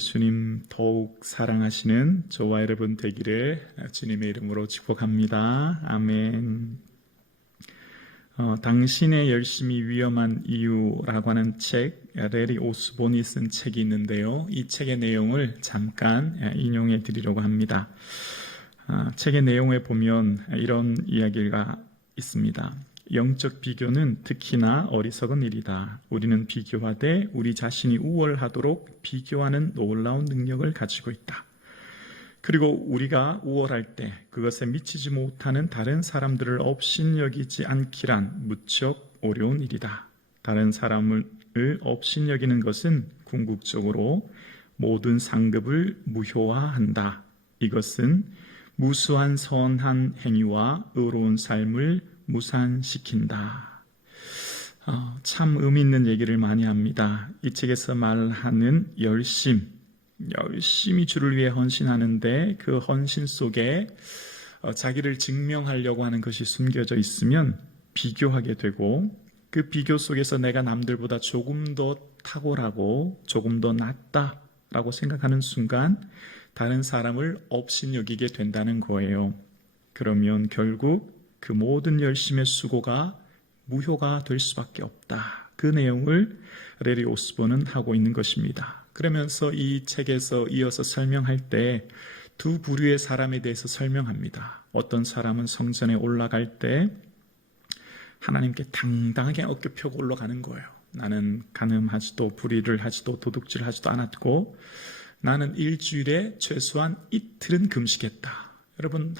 예수님 더욱 사랑하시는 저와 여러분 되기를 주님의 이름으로 축복합니다. 아멘. 당신의 열심이 위험한 이유라고 하는 책, 레리 오스본이 쓴 책이 있는데요. 이 책의 내용을 잠깐 인용해 드리려고 합니다. 책의 내용에 보면 이런 이야기가 있습니다. 영적 비교는 특히나 어리석은 일이다. 우리는 비교하되 우리 자신이 우월하도록 비교하는 놀라운 능력을 가지고 있다. 그리고 우리가 우월할 때 그것에 미치지 못하는 다른 사람들을 업신여기지 않기란 무척 어려운 일이다. 다른 사람을 업신여기는 것은 궁극적으로 모든 상급을 무효화한다. 이것은 무수한 선한 행위와 의로운 삶을 무산시킨다. 참 의미 있는 얘기를 많이 합니다. 이 책에서 말하는 열심히 주를 위해 헌신하는데 그 헌신 속에 자기를 증명하려고 하는 것이 숨겨져 있으면 비교하게 되고, 그 비교 속에서 내가 남들보다 조금 더 탁월하고 조금 더 낫다라고 생각하는 순간 다른 사람을 업신여기게 된다는 거예요. 그러면 결국 그 모든 열심의 수고가 무효가 될 수밖에 없다. 그 내용을 레리 오스본은 하고 있는 것입니다. 그러면서 이 책에서 이어서 설명할 때 두 부류의 사람에 대해서 설명합니다. 어떤 사람은 성전에 올라갈 때 하나님께 당당하게 어깨 펴고 올라가는 거예요. 나는 간음하지도 불의를 하지도 도둑질하지도 않았고 나는 일주일에 최소한 이틀은 금식했다. 여러분,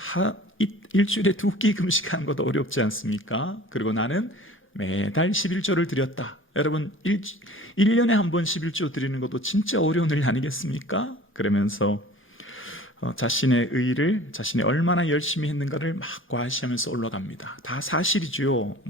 일주일에 2끼 금식하는 것도 어렵지 않습니까? 그리고 나는 매달 11조를 드렸다. 여러분, 1년에 한 번 11조 드리는 것도 진짜 어려운 일 아니겠습니까? 그러면서 자신의 의를, 자신이 얼마나 열심히 했는가를 막 과시하면서 올라갑니다. 다 사실이죠.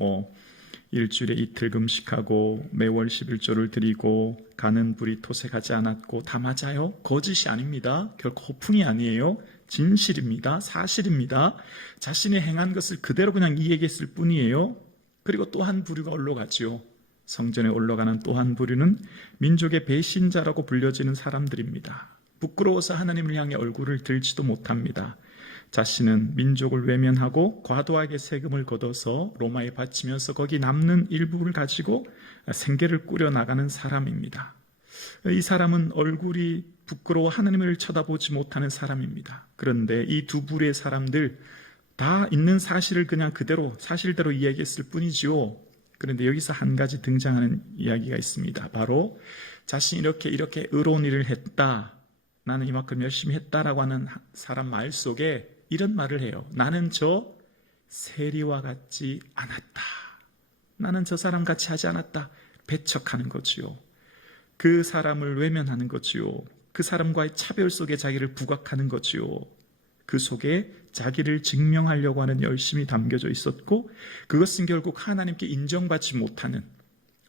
일주일에 이틀 금식하고 매월 11조를 드리고 가는 불이 토색하지 않았고 다 맞아요. 거짓이 아닙니다. 결코 허풍이 아니에요. 진실입니다. 사실입니다. 자신이 행한 것을 그대로 그냥 이야기했을 뿐이에요. 그리고 또 한 부류가 올라가지요. 성전에 올라가는 또 한 부류는 민족의 배신자라고 불려지는 사람들입니다. 부끄러워서 하나님을 향해 얼굴을 들지도 못합니다. 자신은 민족을 외면하고 과도하게 세금을 걷어서 로마에 바치면서 거기 남는 일부를 가지고 생계를 꾸려나가는 사람입니다. 이 사람은 얼굴이 부끄러워 하나님을 쳐다보지 못하는 사람입니다. 그런데 이 두 부류의 사람들 다 있는 사실을 그냥 그대로 사실대로 이야기했을 뿐이지요. 그런데 여기서 한 가지 등장하는 이야기가 있습니다. 바로 자신이 이렇게 의로운 일을 했다, 나는 이만큼 열심히 했다라고 하는 사람 말 속에 이런 말을 해요. 나는 저 세리와 같지 않았다. 나는 저 사람 같이 하지 않았다. 배척하는 거지요. 그 사람을 외면하는 거지요. 그 사람과의 차별 속에 자기를 부각하는 거지요. 그 속에 자기를 증명하려고 하는 열심이 담겨져 있었고, 그것은 결국 하나님께 인정받지 못하는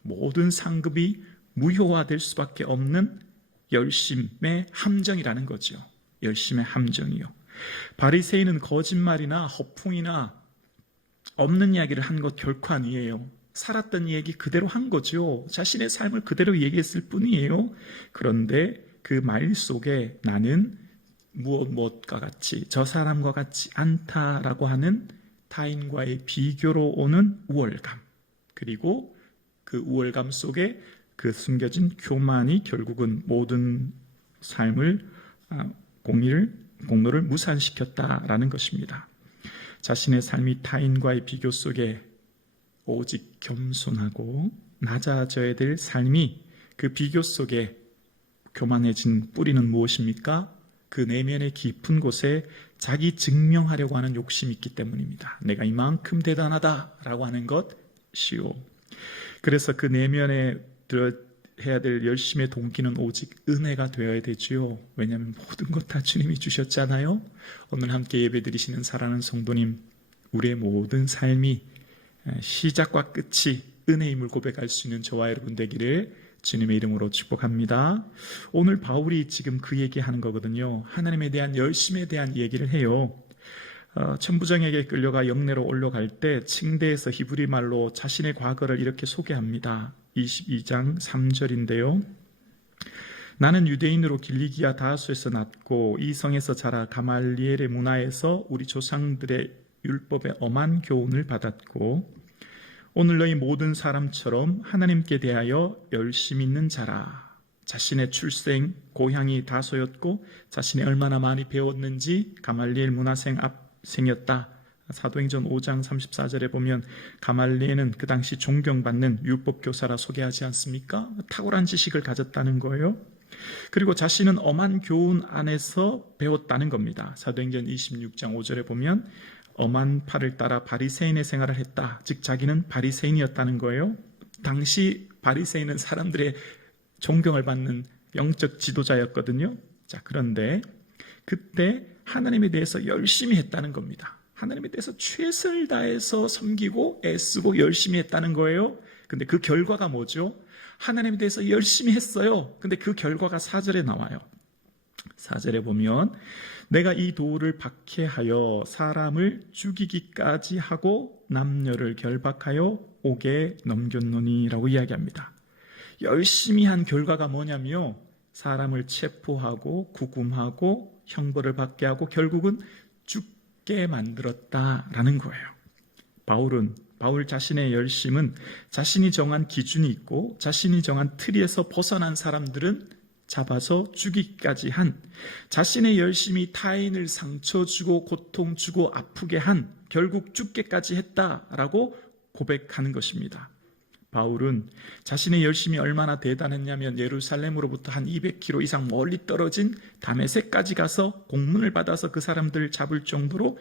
모든 상급이 무효화될 수밖에 없는 열심의 함정이라는 거죠. 열심의 함정이요. 바리새인은 거짓말이나 허풍이나 없는 이야기를 한 것 결코 아니에요. 살았던 얘기 그대로 한 거죠. 자신의 삶을 그대로 얘기했을 뿐이에요. 그런데 그 말 속에 나는 무엇과 같이, 저 사람과 같지 않다라고 하는 타인과의 비교로 오는 우월감, 그리고 그 우월감 속에 그 숨겨진 교만이 결국은 모든 삶을 공로를 무산시켰다라는 것입니다. 자신의 삶이 타인과의 비교 속에 오직 겸손하고 낮아져야 될 삶이 그 비교 속에 교만해진 뿌리는 무엇입니까? 그 내면의 깊은 곳에 자기 증명하려고 하는 욕심이 있기 때문입니다. 내가 이만큼 대단하다라고 하는 것이요. 그래서 그 내면에 해야 될 열심의 동기는 오직 은혜가 되어야 되지요. 왜냐하면 모든 것 다 주님이 주셨잖아요. 오늘 함께 예배드리시는 사랑하는 성도님, 우리의 모든 삶이 시작과 끝이 은혜임을 고백할 수 있는 저와 여러분 되기를 주님의 이름으로 축복합니다. 오늘 바울이 지금 그 얘기하는 거거든요. 하나님에 대한 열심에 대한 얘기를 해요. 천부장에게 끌려가 영내로 올라갈 때 층대에서 히브리 말로 자신의 과거를 이렇게 소개합니다. 22장 3절인데요. 나는 유대인으로 길리기아 다하수에서 났고 이 성에서 자라 가말리엘의 문화에서 우리 조상들의 율법의 엄한 교훈을 받았고 오늘 너희 모든 사람처럼 하나님께 대하여 열심 있는 자라. 자신의 출생, 고향이 다소였고 자신이 얼마나 많이 배웠는지 가말리엘 문화생 앞생이었다. 사도행전 5장 34절에 보면 가말리엘은 그 당시 존경받는 율법교사라 소개하지 않습니까? 탁월한 지식을 가졌다는 거예요. 그리고 자신은 엄한 교훈 안에서 배웠다는 겁니다. 사도행전 26장 5절에 보면 엄한 팔을 따라 바리새인의 생활을 했다. 즉 자기는 바리새인이었다는 거예요. 당시 바리새인은 사람들의 존경을 받는 영적 지도자였거든요. 자, 그런데 그때 하나님에 대해서 열심히 했다는 겁니다. 하나님에 대해서 최선을 다해서 섬기고 애쓰고 열심히 했다는 거예요. 근데 그 결과가 뭐죠? 하나님에 대해서 열심히 했어요. 근데 그 결과가 4절에 나와요. 4절에 보면 내가 이 도를 박해하여 사람을 죽이기까지 하고 남녀를 결박하여 옥에 넘겼노니라고 이야기합니다. 열심히 한 결과가 뭐냐면요, 사람을 체포하고 구금하고 형벌을 받게 하고 결국은 죽게 만들었다라는 거예요. 바울 자신의 열심은 자신이 정한 기준이 있고 자신이 정한 틀에서 벗어난 사람들은 잡아서 죽이기까지 한, 자신의 열심이 타인을 상처 주고 고통 주고 아프게 한, 결국 죽게까지 했다라고 고백하는 것입니다. 바울은 자신의 열심이 얼마나 대단했냐면 예루살렘으로부터 한 200km 이상 멀리 떨어진 다메섹까지 가서 공문을 받아서 그 사람들을 잡을 정도로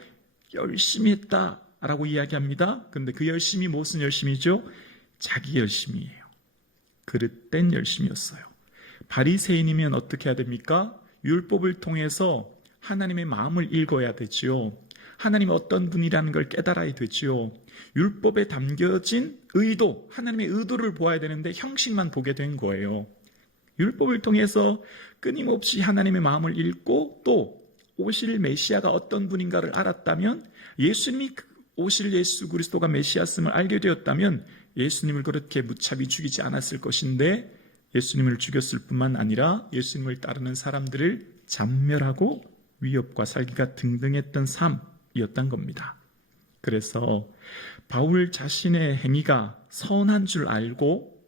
열심히 했다라고 이야기합니다. 그런데 그 열심이 무슨 열심이죠? 자기 열심이에요. 그릇된 열심이었어요. 바리새인이면 어떻게 해야 됩니까? 율법을 통해서 하나님의 마음을 읽어야 되지요. 하나님이 어떤 분이라는 걸 깨달아야 되지요. 율법에 담겨진 의도, 하나님의 의도를 보아야 되는데 형식만 보게 된 거예요. 율법을 통해서 끊임없이 하나님의 마음을 읽고 또 오실 메시아가 어떤 분인가를 알았다면, 예수님이 오실 예수 그리스도가 메시아였음을 알게 되었다면 예수님을 그렇게 무차비 죽이지 않았을 것인데, 예수님을 죽였을 뿐만 아니라 예수님을 따르는 사람들을 잔멸하고 위협과 살기가 등등했던 삶이었던 겁니다. 그래서 바울 자신의 행위가 선한 줄 알고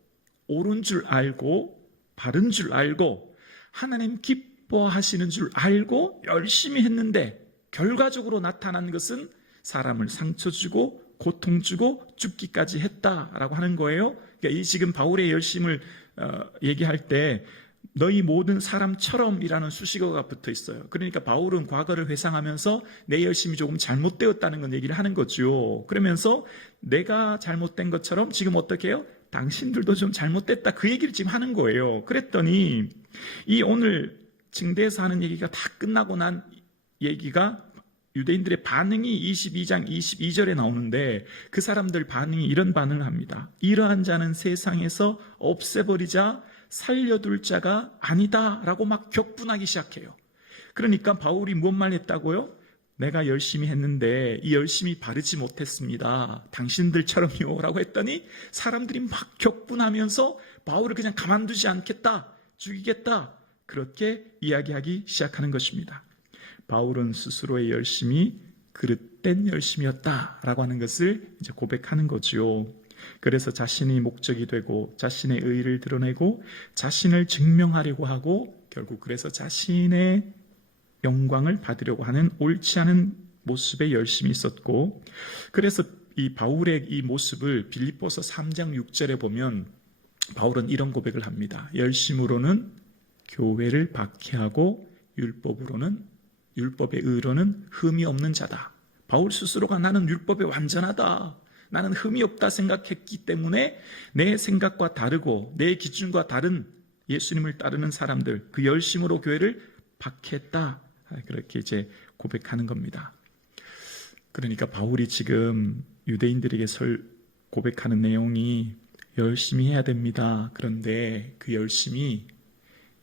옳은 줄 알고 바른 줄 알고 하나님 기뻐하시는 줄 알고 열심히 했는데 결과적으로 나타난 것은 사람을 상처 주고 고통 주고 죽기까지 했다라고 하는 거예요. 그러니까 이 지금 바울의 열심을 얘기할 때 너희 모든 사람처럼이라는 수식어가 붙어 있어요. 그러니까 바울은 과거를 회상하면서 내 열심이 조금 잘못되었다는 건 얘기를 하는 거죠. 그러면서 내가 잘못된 것처럼 지금 어떻게 해요? 당신들도 좀 잘못됐다, 그 얘기를 지금 하는 거예요. 그랬더니 이 오늘 징대에서 하는 얘기가 다 끝나고 난 얘기가 유대인들의 반응이 22장 22절에 나오는데 그 사람들 반응이 이런 반응을 합니다. 이러한 자는 세상에서 없애버리자 살려둘 자가 아니다라고 막 격분하기 시작해요. 그러니까 바울이 뭔 말 했다고요? 내가 열심히 했는데 이 열심이 바르지 못했습니다. 당신들처럼요 라고 했더니 사람들이 막 격분하면서 바울을 그냥 가만두지 않겠다, 죽이겠다, 그렇게 이야기하기 시작하는 것입니다. 바울은 스스로의 열심이 그릇된 열심이었다라고 하는 것을 이제 고백하는 거지요. 그래서 자신이 목적이 되고 자신의 의의를 드러내고 자신을 증명하려고 하고 결국 그래서 자신의 영광을 받으려고 하는 옳지 않은 모습에 열심이 있었고, 그래서 이 바울의 이 모습을 빌립보서 3장 6절에 보면 바울은 이런 고백을 합니다. 열심으로는 교회를 박해하고 율법의 의로는 흠이 없는 자다. 바울 스스로가 나는 율법에 완전하다, 나는 흠이 없다 생각했기 때문에 내 생각과 다르고 내 기준과 다른 예수님을 따르는 사람들, 그 열심으로 교회를 박해했다, 그렇게 이제 고백하는 겁니다. 그러니까 바울이 지금 유대인들에게 고백하는 내용이 열심히 해야 됩니다. 그런데 그 열심이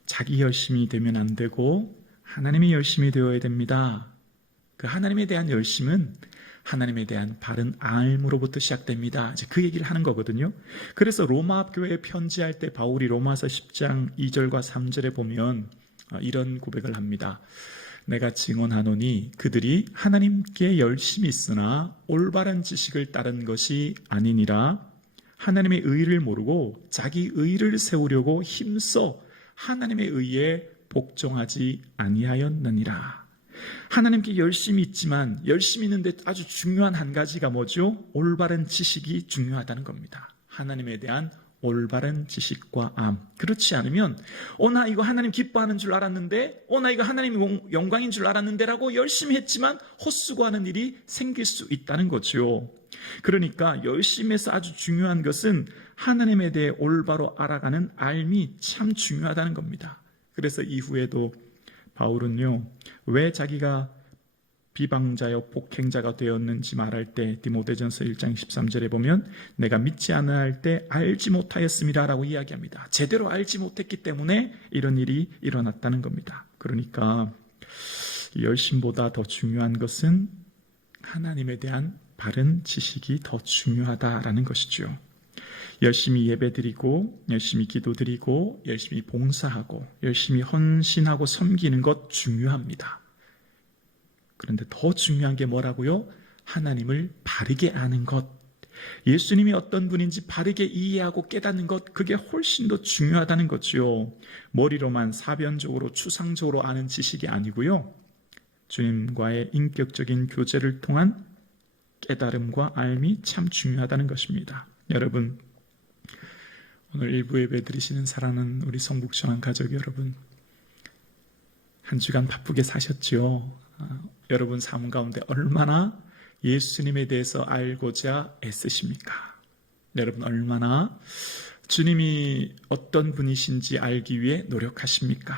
자기 열심이 되면 안 되고 하나님의 열심이 되어야 됩니다. 그 하나님에 대한 열심은 하나님에 대한 바른 알므로부터 시작됩니다. 이제 그 얘기를 하는 거거든요. 그래서 로마 교회에 편지할 때 바울이 로마서 10장 2절과 3절에 보면 이런 고백을 합니다. 내가 증언하노니 그들이 하나님께 열심히 있으나 올바른 지식을 따른 것이 아니니라. 하나님의 의를 모르고 자기 의를 세우려고 힘써 하나님의 의에 복종하지 아니하였느니라. 하나님께 열심히 있지만 열심히 있는데 아주 중요한 한 가지가 뭐죠? 올바른 지식이 중요하다는 겁니다. 하나님에 대한 올바른 지식과 암. 그렇지 않으면 나 이거 하나님 기뻐하는 줄 알았는데 나 이거 하나님 영광인 줄 알았는데 라고 열심히 했지만 헛수고하는 일이 생길 수 있다는 거죠. 그러니까 열심히 해서 아주 중요한 것은 하나님에 대해 올바로 알아가는 알미 참 중요하다는 겁니다. 그래서 이후에도 바울은요, 왜 자기가 비방자여 폭행자가 되었는지 말할 때 디모데전서 1장 13절에 보면 내가 믿지 않아 할 때 알지 못하였습니다 라고 이야기합니다. 제대로 알지 못했기 때문에 이런 일이 일어났다는 겁니다. 그러니까 열심보다 더 중요한 것은 하나님에 대한 바른 지식이 더 중요하다라는 것이죠. 열심히 예배드리고 열심히 기도드리고 열심히 봉사하고 열심히 헌신하고 섬기는 것 중요합니다. 그런데 더 중요한 게 뭐라고요? 하나님을 바르게 아는 것, 예수님이 어떤 분인지 바르게 이해하고 깨닫는 것, 그게 훨씬 더 중요하다는 거죠. 머리로만 사변적으로 추상적으로 아는 지식이 아니고요, 주님과의 인격적인 교제를 통한 깨달음과 알미 참 중요하다는 것입니다. 여러분, 오늘 일부 예배 드리시는 사랑하는 우리 성북청한 가족 여러분, 한 주간 바쁘게 사셨죠? 여러분 삶 가운데 얼마나 예수님에 대해서 알고자 애쓰십니까? 여러분 얼마나 주님이 어떤 분이신지 알기 위해 노력하십니까?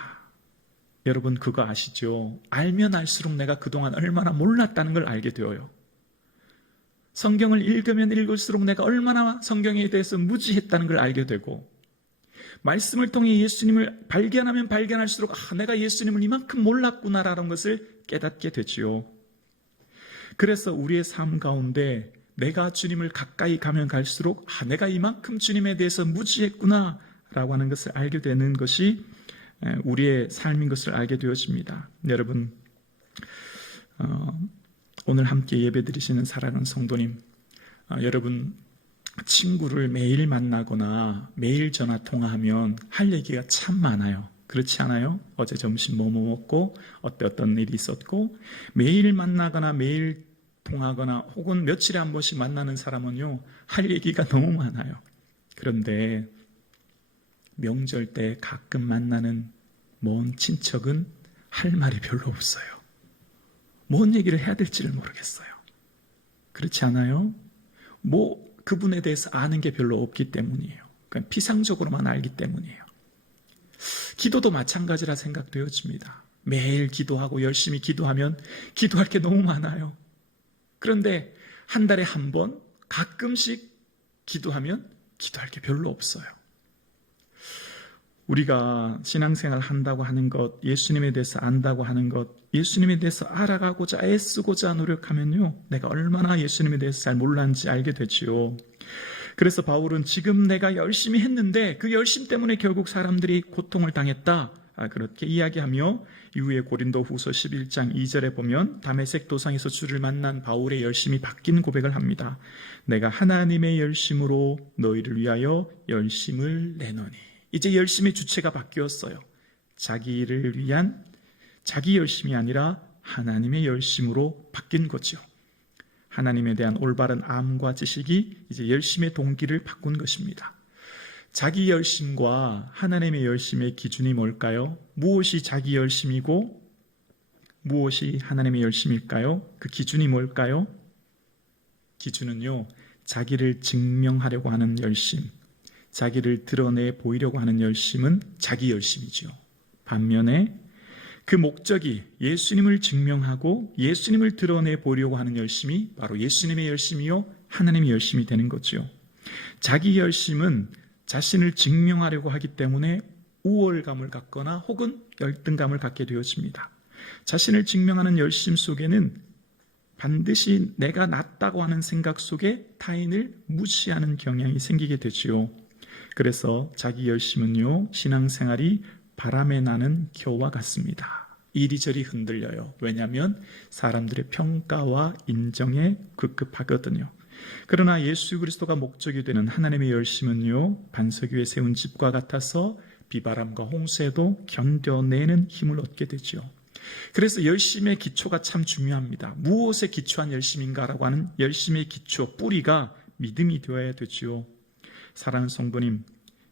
여러분 그거 아시죠? 알면 알수록 내가 그동안 얼마나 몰랐다는 걸 알게 되어요. 성경을 읽으면 읽을수록 내가 얼마나 성경에 대해서 무지했다는 걸 알게 되고, 말씀을 통해 예수님을 발견하면 발견할수록 내가 예수님을 이만큼 몰랐구나라는 것을 깨닫게 되지요. 그래서 우리의 삶 가운데 내가 주님을 가까이 가면 갈수록 내가 이만큼 주님에 대해서 무지했구나라고 하는 것을 알게 되는 것이 우리의 삶인 것을 알게 되어집니다. 여러분, 오늘 함께 예배드리시는 사랑하는 성도님, 여러분 친구를 매일 만나거나 매일 전화 통화하면 할 얘기가 참 많아요. 그렇지 않아요? 어제 점심 뭐 먹고 어떤 일이 있었고, 매일 만나거나 매일 통화하거나 혹은 며칠에 한 번씩 만나는 사람은요, 할 얘기가 너무 많아요. 그런데 명절 때 가끔 만나는 먼 친척은 할 말이 별로 없어요. 뭔 얘기를 해야 될지를 모르겠어요. 그렇지 않아요? 그분에 대해서 아는 게 별로 없기 때문이에요. 그냥 피상적으로만 알기 때문이에요. 기도도 마찬가지라 생각되어집니다. 매일 기도하고 열심히 기도하면 기도할 게 너무 많아요. 그런데 한 달에 한 번 가끔씩 기도하면 기도할 게 별로 없어요. 우리가 신앙생활 한다고 하는 것, 예수님에 대해서 안다고 하는 것, 예수님에 대해서 알아가고자 애쓰고자 노력하면요, 내가 얼마나 예수님에 대해서 잘 몰랐는지 알게 되지요. 그래서 바울은 지금 내가 열심히 했는데 그 열심 때문에 결국 사람들이 고통을 당했다, 그렇게 이야기하며 이후에 고린도후서 11장 2절에 보면 다메섹 도상에서 주를 만난 바울의 열심이 바뀐 고백을 합니다. 내가 하나님의 열심으로 너희를 위하여 열심을 내노니. 이제 열심의 주체가 바뀌었어요. 자기를 위한 자기 열심이 아니라 하나님의 열심으로 바뀐 거죠. 하나님에 대한 올바른 암과 지식이 이제 열심의 동기를 바꾼 것입니다. 자기 열심과 하나님의 열심의 기준이 뭘까요? 무엇이 자기 열심이고 무엇이 하나님의 열심일까요? 그 기준이 뭘까요? 기준은요, 자기를 증명하려고 하는 열심, 자기를 드러내 보이려고 하는 열심은 자기 열심이죠. 반면에 그 목적이 예수님을 증명하고 예수님을 드러내 보이려고 하는 열심이 바로 예수님의 열심이요, 하나님의 열심이 되는 거죠. 자기 열심은 자신을 증명하려고 하기 때문에 우월감을 갖거나 혹은 열등감을 갖게 되어집니다. 자신을 증명하는 열심 속에는 반드시 내가 낫다고 하는 생각 속에 타인을 무시하는 경향이 생기게 되지요. 그래서 자기 열심은요, 신앙생활이 바람에 나는 겨와 같습니다. 이리저리 흔들려요. 왜냐하면 사람들의 평가와 인정에 급급하거든요. 그러나 예수 그리스도가 목적이 되는 하나님의 열심은요, 반석 위에 세운 집과 같아서 비바람과 홍수에도 견뎌내는 힘을 얻게 되죠. 그래서 열심의 기초가 참 중요합니다. 무엇에 기초한 열심인가라고 하는 열심의 기초, 뿌리가 믿음이 되어야 되지요. 사랑하는 성도님,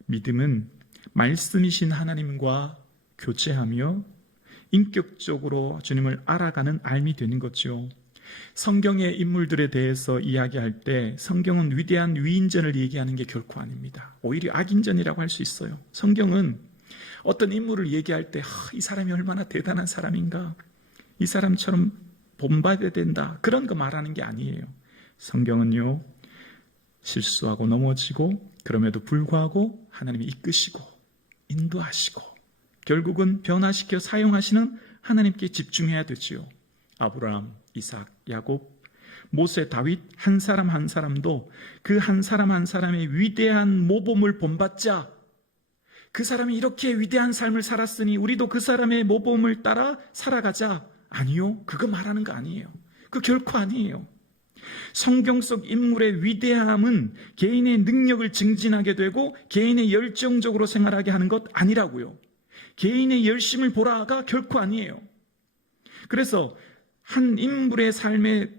믿음은 말씀이신 하나님과 교제하며 인격적으로 주님을 알아가는 알미 되는 거죠. 성경의 인물들에 대해서 이야기할 때 성경은 위대한 위인전을 얘기하는 게 결코 아닙니다. 오히려 악인전이라고 할 수 있어요. 성경은 어떤 인물을 얘기할 때 이 사람이 얼마나 대단한 사람인가, 이 사람처럼 본받아야 된다, 그런 거 말하는 게 아니에요. 성경은요, 실수하고 넘어지고 그럼에도 불구하고 하나님이 이끄시고 인도하시고 결국은 변화시켜 사용하시는 하나님께 집중해야 되지요. 아브라함, 이삭, 야곱, 모세, 다윗 한 사람 한 사람도 그 한 사람 한 사람의 위대한 모범을 본받자. 그 사람이 이렇게 위대한 삶을 살았으니 우리도 그 사람의 모범을 따라 살아가자. 아니요, 그거 말하는 거 아니에요. 그 결코 아니에요. 성경 속 인물의 위대함은 개인의 능력을 증진하게 되고 개인의 열정적으로 생활하게 하는 것 아니라고요. 개인의 열심을 보라가 결코 아니에요. 그래서 한 인물의 삶의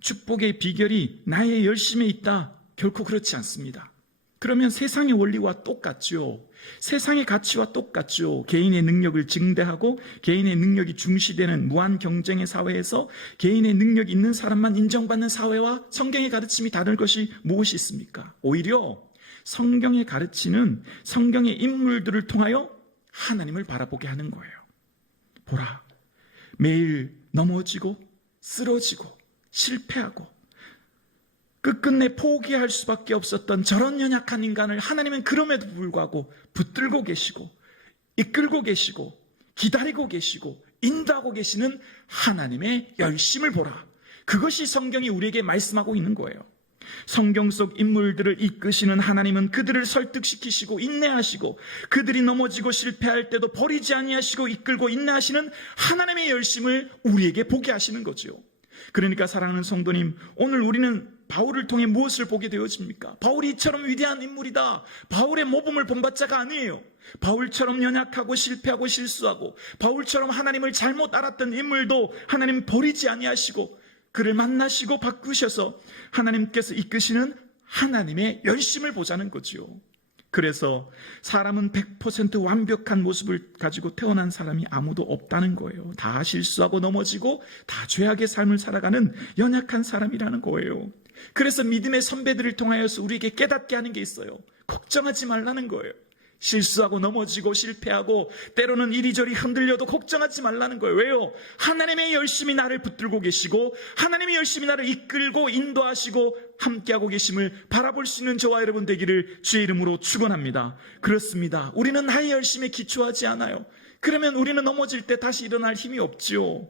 축복의 비결이 나의 열심에 있다, 결코 그렇지 않습니다. 그러면 세상의 원리와 똑같죠. 세상의 가치와 똑같죠. 개인의 능력을 증대하고 개인의 능력이 중시되는 무한 경쟁의 사회에서 개인의 능력이 있는 사람만 인정받는 사회와 성경의 가르침이 다른 것이 무엇이 있습니까? 오히려 성경의 가르치는 성경의 인물들을 통하여 하나님을 바라보게 하는 거예요. 보라, 매일 넘어지고 쓰러지고 실패하고 끝끝내 포기할 수밖에 없었던 저런 연약한 인간을 하나님은 그럼에도 불구하고 붙들고 계시고 이끌고 계시고 기다리고 계시고 인도하고 계시는 하나님의 열심을 보라. 그것이 성경이 우리에게 말씀하고 있는 거예요. 성경 속 인물들을 이끄시는 하나님은 그들을 설득시키시고 인내하시고 그들이 넘어지고 실패할 때도 버리지 아니하시고 이끌고 인내하시는 하나님의 열심을 우리에게 보게 하시는 거죠. 그러니까 사랑하는 성도님, 오늘 우리는 바울을 통해 무엇을 보게 되어집니까? 바울이 이처럼 위대한 인물이다, 바울의 모범을 본받자가 아니에요. 바울처럼 연약하고 실패하고 실수하고 바울처럼 하나님을 잘못 알았던 인물도 하나님 버리지 아니하시고 그를 만나시고 바꾸셔서 하나님께서 이끄시는 하나님의 열심을 보자는 거죠. 그래서 사람은 100% 완벽한 모습을 가지고 태어난 사람이 아무도 없다는 거예요. 다 실수하고 넘어지고 다 죄악의 삶을 살아가는 연약한 사람이라는 거예요. 그래서 믿음의 선배들을 통하여서 우리에게 깨닫게 하는 게 있어요. 걱정하지 말라는 거예요. 실수하고 넘어지고 실패하고 때로는 이리저리 흔들려도 걱정하지 말라는 거예요. 왜요? 하나님의 열심히 나를 붙들고 계시고 하나님의 열심히 나를 이끌고 인도하시고 함께하고 계심을 바라볼 수 있는 저와 여러분 되기를 주의 이름으로 축원합니다. 그렇습니다. 우리는 나의 열심에 기초하지 않아요. 그러면 우리는 넘어질 때 다시 일어날 힘이 없지요.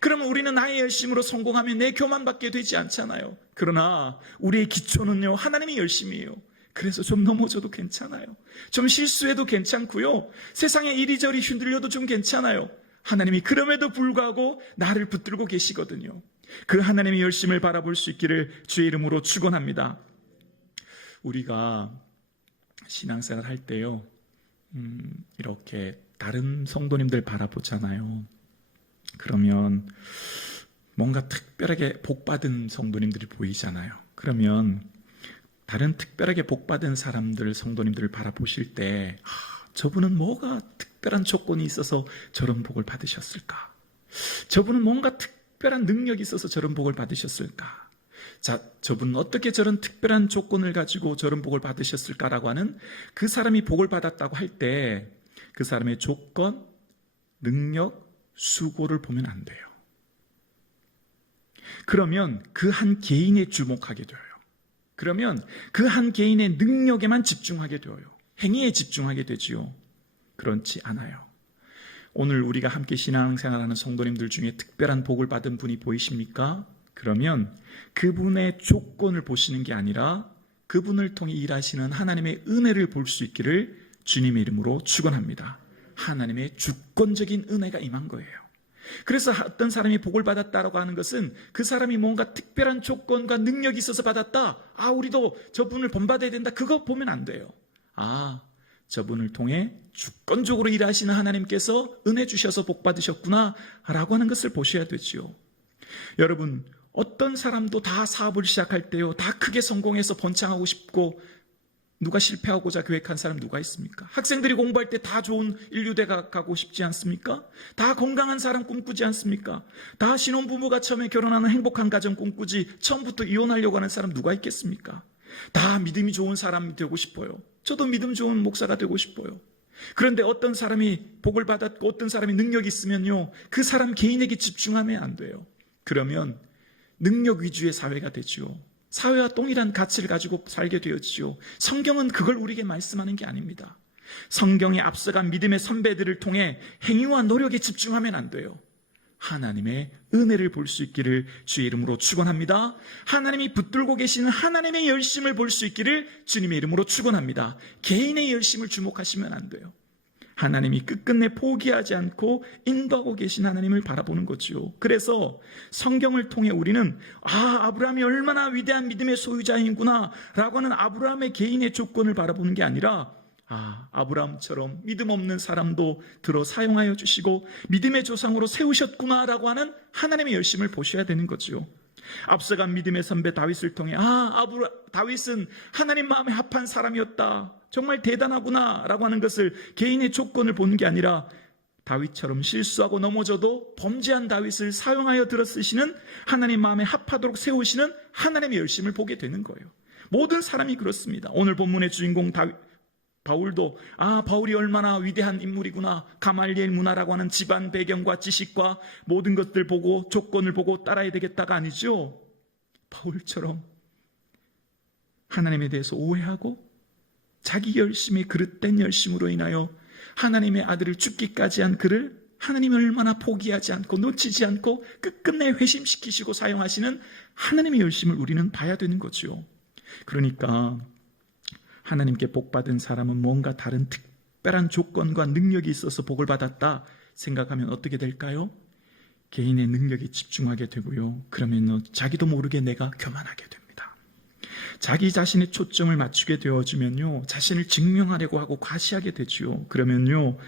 그러면 우리는 나의 열심으로 성공하면 내 교만받게 되지 않잖아요. 그러나 우리의 기초는요, 하나님의 열심이에요. 그래서 좀 넘어져도 괜찮아요. 좀 실수해도 괜찮고요. 세상에 이리저리 흔들려도 좀 괜찮아요. 하나님이 그럼에도 불구하고 나를 붙들고 계시거든요. 그 하나님의 열심을 바라볼 수 있기를 주의 이름으로 축원합니다. 우리가 신앙생활 할 때요, 이렇게 다른 성도님들 바라보잖아요. 그러면 뭔가 특별하게 복받은 성도님들이 보이잖아요. 그러면 다른 특별하게 복받은 사람들, 성도님들을 바라보실 때 저분은 뭐가 특별한 조건이 있어서 저런 복을 받으셨을까? 저분은 뭔가 특별한 능력이 있어서 저런 복을 받으셨을까? 자, 저분은 어떻게 저런 특별한 조건을 가지고 저런 복을 받으셨을까라고 하는 그 사람이 복을 받았다고 할 때 그 사람의 조건, 능력, 수고를 보면 안 돼요. 그러면 그 한 개인에 주목하게 돼요. 그러면 그 한 개인의 능력에만 집중하게 되어요. 행위에 집중하게 되지요. 그렇지 않아요. 오늘 우리가 함께 신앙생활하는 성도님들 중에 특별한 복을 받은 분이 보이십니까? 그러면 그분의 조건을 보시는 게 아니라 그분을 통해 일하시는 하나님의 은혜를 볼 수 있기를 주님의 이름으로 축원합니다. 하나님의 주권적인 은혜가 임한 거예요. 그래서 어떤 사람이 복을 받았다라고 하는 것은 그 사람이 뭔가 특별한 조건과 능력이 있어서 받았다. 우리도 저분을 본받아야 된다. 그거 보면 안 돼요. 저분을 통해 주권적으로 일하시는 하나님께서 은혜 주셔서 복 받으셨구나 라고 하는 것을 보셔야 되지요. 여러분, 어떤 사람도 다 사업을 시작할 때요, 다 크게 성공해서 번창하고 싶고, 누가 실패하고자 계획한 사람 누가 있습니까? 학생들이 공부할 때 다 좋은 인류대가 가고 싶지 않습니까? 다 건강한 사람 꿈꾸지 않습니까? 다 신혼부부가 처음에 결혼하는 행복한 가정 꿈꾸지, 처음부터 이혼하려고 하는 사람 누가 있겠습니까? 다 믿음이 좋은 사람이 되고 싶어요. 저도 믿음 좋은 목사가 되고 싶어요. 그런데 어떤 사람이 복을 받았고 어떤 사람이 능력이 있으면요, 그 사람 개인에게 집중하면 안 돼요. 그러면 능력 위주의 사회가 되죠. 사회와 동일한 가치를 가지고 살게 되었지요. 성경은 그걸 우리에게 말씀하는 게 아닙니다. 성경에 앞서간 믿음의 선배들을 통해 행위와 노력에 집중하면 안 돼요. 하나님의 은혜를 볼 수 있기를 주의 이름으로 축원합니다. 하나님이 붙들고 계시는 하나님의 열심을 볼 수 있기를 주님의 이름으로 축원합니다. 개인의 열심을 주목하시면 안 돼요. 하나님이 끝끝내 포기하지 않고 인도하고 계신 하나님을 바라보는 거죠. 그래서 성경을 통해 우리는 아브라함이 얼마나 위대한 믿음의 소유자이구나 라고 하는 아브라함의 개인의 조건을 바라보는 게 아니라 아브라함처럼 믿음 없는 사람도 들어 사용하여 주시고 믿음의 조상으로 세우셨구나 라고 하는 하나님의 열심을 보셔야 되는 거죠. 앞서간 믿음의 선배 다윗을 통해 다윗은 하나님 마음에 합한 사람이었다, 정말 대단하구나 라고 하는 것을 개인의 조건을 보는 게 아니라 다윗처럼 실수하고 넘어져도 범죄한 다윗을 사용하여 들어 쓰시는 하나님 마음에 합하도록 세우시는 하나님의 열심을 보게 되는 거예요. 모든 사람이 그렇습니다. 오늘 본문의 주인공 바울도 바울이 얼마나 위대한 인물이구나, 가말리엘 문화라고 하는 집안 배경과 지식과 모든 것들 보고 조건을 보고 따라야 되겠다가 아니죠. 바울처럼 하나님에 대해서 오해하고 자기 열심이 그릇된 열심으로 인하여 하나님의 아들을 죽기까지 한 그를 하나님이 얼마나 포기하지 않고 놓치지 않고 끝끝내 회심시키시고 사용하시는 하나님의 열심을 우리는 봐야 되는 거죠. 그러니까 하나님께 복받은 사람은 뭔가 다른 특별한 조건과 능력이 있어서 복을 받았다 생각하면 어떻게 될까요? 개인의 능력에 집중하게 되고요. 그러면 자기도 모르게 내가 교만하게 됩니다. 자기 자신의 초점을 맞추게 되어지면요, 자신을 증명하려고 하고 과시하게 되죠. 그러면요,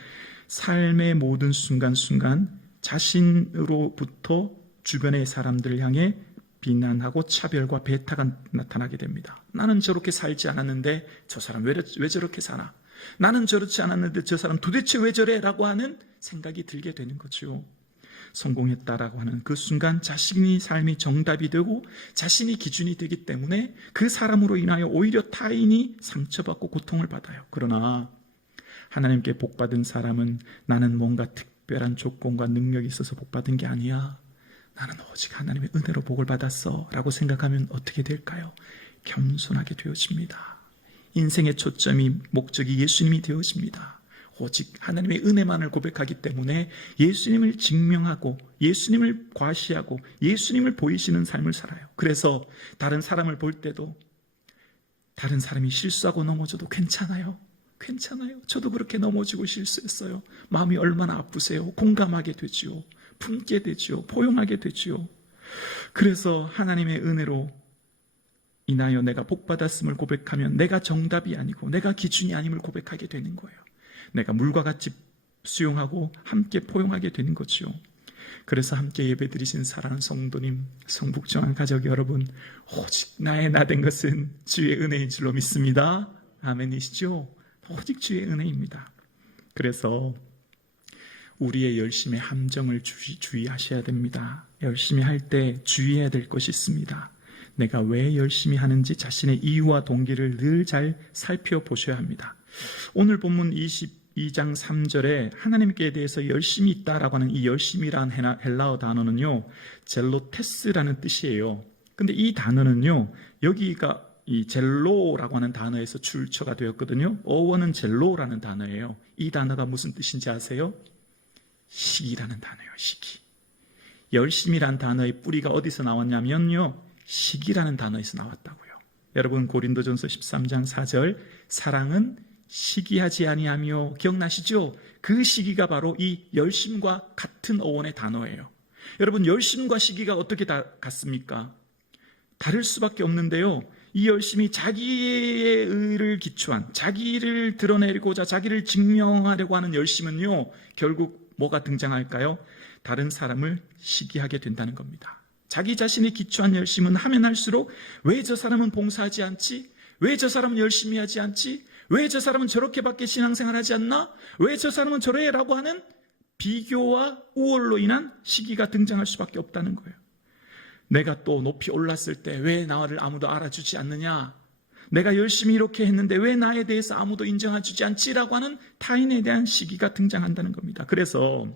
삶의 모든 순간순간 자신으로부터 주변의 사람들을 향해 비난하고 차별과 배타가 나타나게 됩니다. 나는 저렇게 살지 않았는데 저 사람 왜 저렇게 사나? 나는 저렇지 않았는데 저 사람 도대체 왜 저래? 라고 하는 생각이 들게 되는 거죠. 성공했다라고 하는 그 순간 자신이 삶이 정답이 되고 자신이 기준이 되기 때문에 그 사람으로 인하여 오히려 타인이 상처받고 고통을 받아요. 그러나 하나님께 복받은 사람은 나는 뭔가 특별한 조건과 능력이 있어서 복받은 게 아니야, 나는 오직 하나님의 은혜로 복을 받았어 라고 생각하면 어떻게 될까요? 겸손하게 되어집니다. 인생의 초점이 목적이 예수님이 되어집니다. 오직 하나님의 은혜만을 고백하기 때문에 예수님을 증명하고 예수님을 과시하고 예수님을 보이시는 삶을 살아요. 그래서 다른 사람을 볼 때도 다른 사람이 실수하고 넘어져도 괜찮아요. 저도 그렇게 넘어지고 실수했어요. 마음이 얼마나 아프세요. 공감하게 되지요. 품게 되지요. 포용하게 되지요. 그래서 하나님의 은혜로 인하여 내가 복받았음을 고백하면 내가 정답이 아니고 내가 기준이 아님을 고백하게 되는 거예요. 내가 물과 같이 수용하고 함께 포용하게 되는 거죠. 그래서 함께 예배드리신 사랑하는 성도님, 성북정한 가족 여러분, 오직 나의 나된 것은 주의 은혜인 줄로 믿습니다. 아멘이시죠? 오직 주의 은혜입니다. 그래서 우리의 열심의 함정을 주의하셔야 됩니다. 열심히 할 때 주의해야 될 것이 있습니다. 내가 왜 열심히 하는지 자신의 이유와 동기를 늘 잘 살펴보셔야 합니다. 오늘 본문 22장 3절에 하나님께 대해서 열심히 있다라고 하는 이 열심이라는 헬라어 단어는요, 젤로테스라는 뜻이에요. 근데 이 단어는요, 여기가 이 젤로라고 하는 단어에서 출처가 되었거든요. 어원은 젤로라는 단어예요. 이 단어가 무슨 뜻인지 아세요? 시기라는 단어예요. 시기. 열심이란 단어의 뿌리가 어디서 나왔냐면요, 시기라는 단어에서 나왔다고요. 여러분, 고린도전서 13장 4절, 사랑은 시기하지 아니하며, 기억나시죠? 그 시기가 바로 이 열심과 같은 어원의 단어예요. 여러분, 열심과 시기가 어떻게 같습니까? 다를 수밖에 없는데요, 이 열심이 자기의 의를 기초한, 자기를 드러내고자 자기를 증명하려고 하는 열심은요, 결국 뭐가 등장할까요? 다른 사람을 시기하게 된다는 겁니다. 자기 자신이 기초한 열심은 하면 할수록, 왜 저 사람은 봉사하지 않지? 왜 저 사람은 열심히 하지 않지? 왜 저 사람은 저렇게밖에 신앙생활 하지 않나? 왜 저 사람은 저래? 라고 하는 비교와 우월로 인한 시기가 등장할 수밖에 없다는 거예요. 내가 또 높이 올랐을 때 왜 나를 아무도 알아주지 않느냐? 내가 열심히 이렇게 했는데 왜 나에 대해서 아무도 인정해주지 않지라고 하는 타인에 대한 시기가 등장한다는 겁니다. 그래서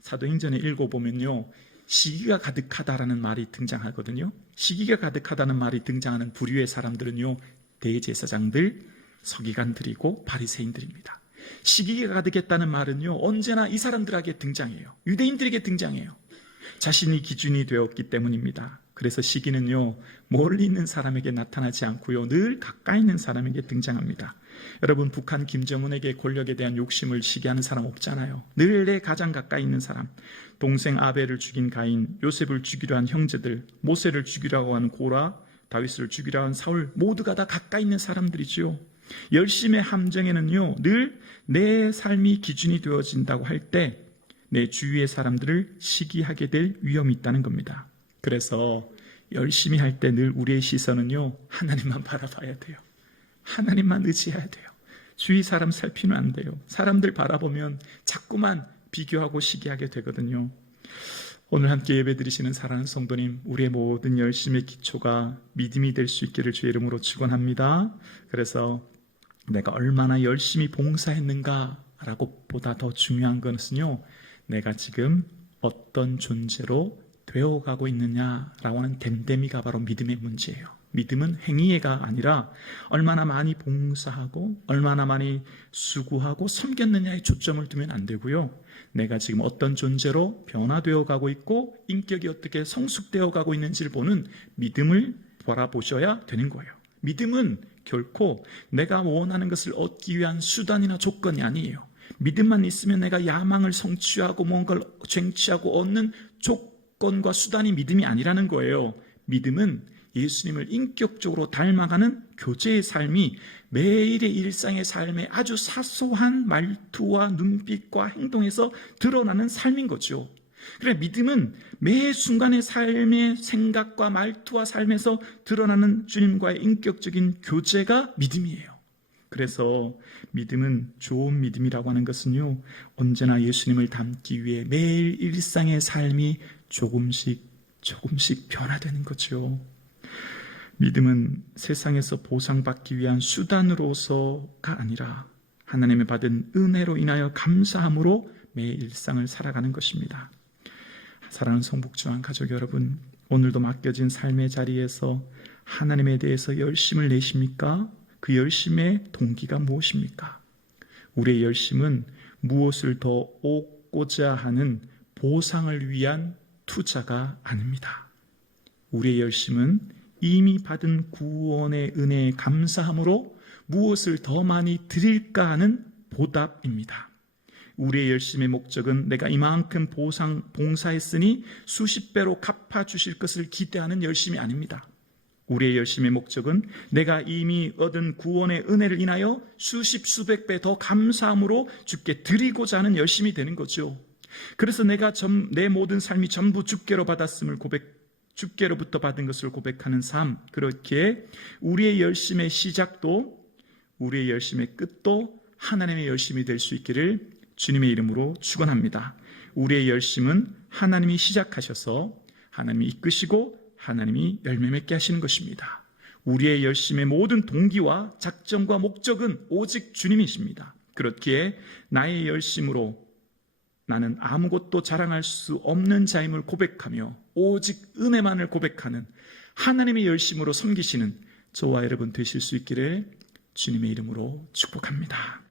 사도행전에 읽어보면요, 시기가 가득하다라는 말이 등장하거든요. 시기가 가득하다는 말이 등장하는 부류의 사람들은요, 대제사장들, 서기관들이고 바리새인들입니다. 시기가 가득했다는 말은요, 언제나 이 사람들에게 등장해요. 유대인들에게 등장해요. 자신이 기준이 되었기 때문입니다. 그래서 시기는요, 멀리 있는 사람에게 나타나지 않고요, 늘 가까이 있는 사람에게 등장합니다. 여러분, 북한 김정은에게 권력에 대한 욕심을 시기하는 사람 없잖아요. 늘 내 가장 가까이 있는 사람, 동생 아벨을 죽인 가인, 요셉을 죽이려 한 형제들, 모세를 죽이려고 하는 고라, 다윗을 죽이려 한 사울, 모두가 다 가까이 있는 사람들이죠. 열심의 함정에는요, 늘 내 삶이 기준이 되어진다고 할 때 내 주위의 사람들을 시기하게 될 위험이 있다는 겁니다. 그래서 열심히 할 때 늘 우리의 시선은요, 하나님만 바라봐야 돼요. 하나님만 의지해야 돼요. 주위 사람 살피면 안 돼요. 사람들 바라보면 자꾸만 비교하고 시기하게 되거든요. 오늘 함께 예배드리시는 사랑하는 성도님, 우리의 모든 열심의 기초가 믿음이 될 수 있기를 주의 이름으로 축원합니다. 그래서 내가 얼마나 열심히 봉사했는가라고 보다 더 중요한 것은요, 내가 지금 어떤 존재로 되어가고 있느냐라고 하는 됨됨이가 바로 믿음의 문제예요. 믿음은 행위가 아니라 얼마나 많이 봉사하고 얼마나 많이 수고하고 섬겼느냐에 초점을 두면 안 되고요, 내가 지금 어떤 존재로 변화되어 가고 있고 인격이 어떻게 성숙되어 가고 있는지를 보는 믿음을 바라보셔야 되는 거예요. 믿음은 결코 내가 원하는 것을 얻기 위한 수단이나 조건이 아니에요. 믿음만 있으면 내가 야망을 성취하고 뭔가를 쟁취하고 얻는 조건과 수단이 믿음이 아니라는 거예요. 믿음은 예수님을 인격적으로 닮아가는 교제의 삶이 매일의 일상의 삶에 아주 사소한 말투와 눈빛과 행동에서 드러나는 삶인 거죠. 그래, 믿음은 매 순간의 삶의 생각과 말투와 삶에서 드러나는 주님과의 인격적인 교제가 믿음이에요. 그래서 믿음은 좋은 믿음이라고 하는 것은요, 언제나 예수님을 닮기 위해 매일 일상의 삶이 조금씩 변화되는 거죠. 믿음은 세상에서 보상받기 위한 수단으로서가 아니라 하나님의 받은 은혜로 인하여 감사함으로 매일 일상을 살아가는 것입니다. 사랑하는 성북주한 가족 여러분, 오늘도 맡겨진 삶의 자리에서 하나님에 대해서 열심을 내십니까? 그 열심의 동기가 무엇입니까? 우리의 열심은 무엇을 더 얻고자 하는 보상을 위한 투자가 아닙니다. 우리의 열심은 이미 받은 구원의 은혜에 감사함으로 무엇을 더 많이 드릴까 하는 보답입니다. 우리의 열심의 목적은 내가 이만큼 봉사했으니 수십 배로 갚아주실 것을 기대하는 열심이 아닙니다. 우리의 열심의 목적은 내가 이미 얻은 구원의 은혜를 인하여 수십 수백 배 더 감사함으로 주께 드리고자 하는 열심이 되는 거죠. 그래서 내가 내 모든 삶이 전부 주께로 받았음을 주께로부터 받은 것을 고백하는 삶, 그렇게 우리의 열심의 시작도 우리의 열심의 끝도 하나님의 열심이 될 수 있기를 주님의 이름으로 축원합니다. 우리의 열심은 하나님이 시작하셔서 하나님이 이끄시고 하나님이 열매 맺게 하시는 것입니다. 우리의 열심의 모든 동기와 작정과 목적은 오직 주님이십니다. 그렇기에 나의 열심으로 나는 아무것도 자랑할 수 없는 자임을 고백하며 오직 은혜만을 고백하는 하나님의 열심으로 섬기시는 저와 여러분 되실 수 있기를 주님의 이름으로 축복합니다.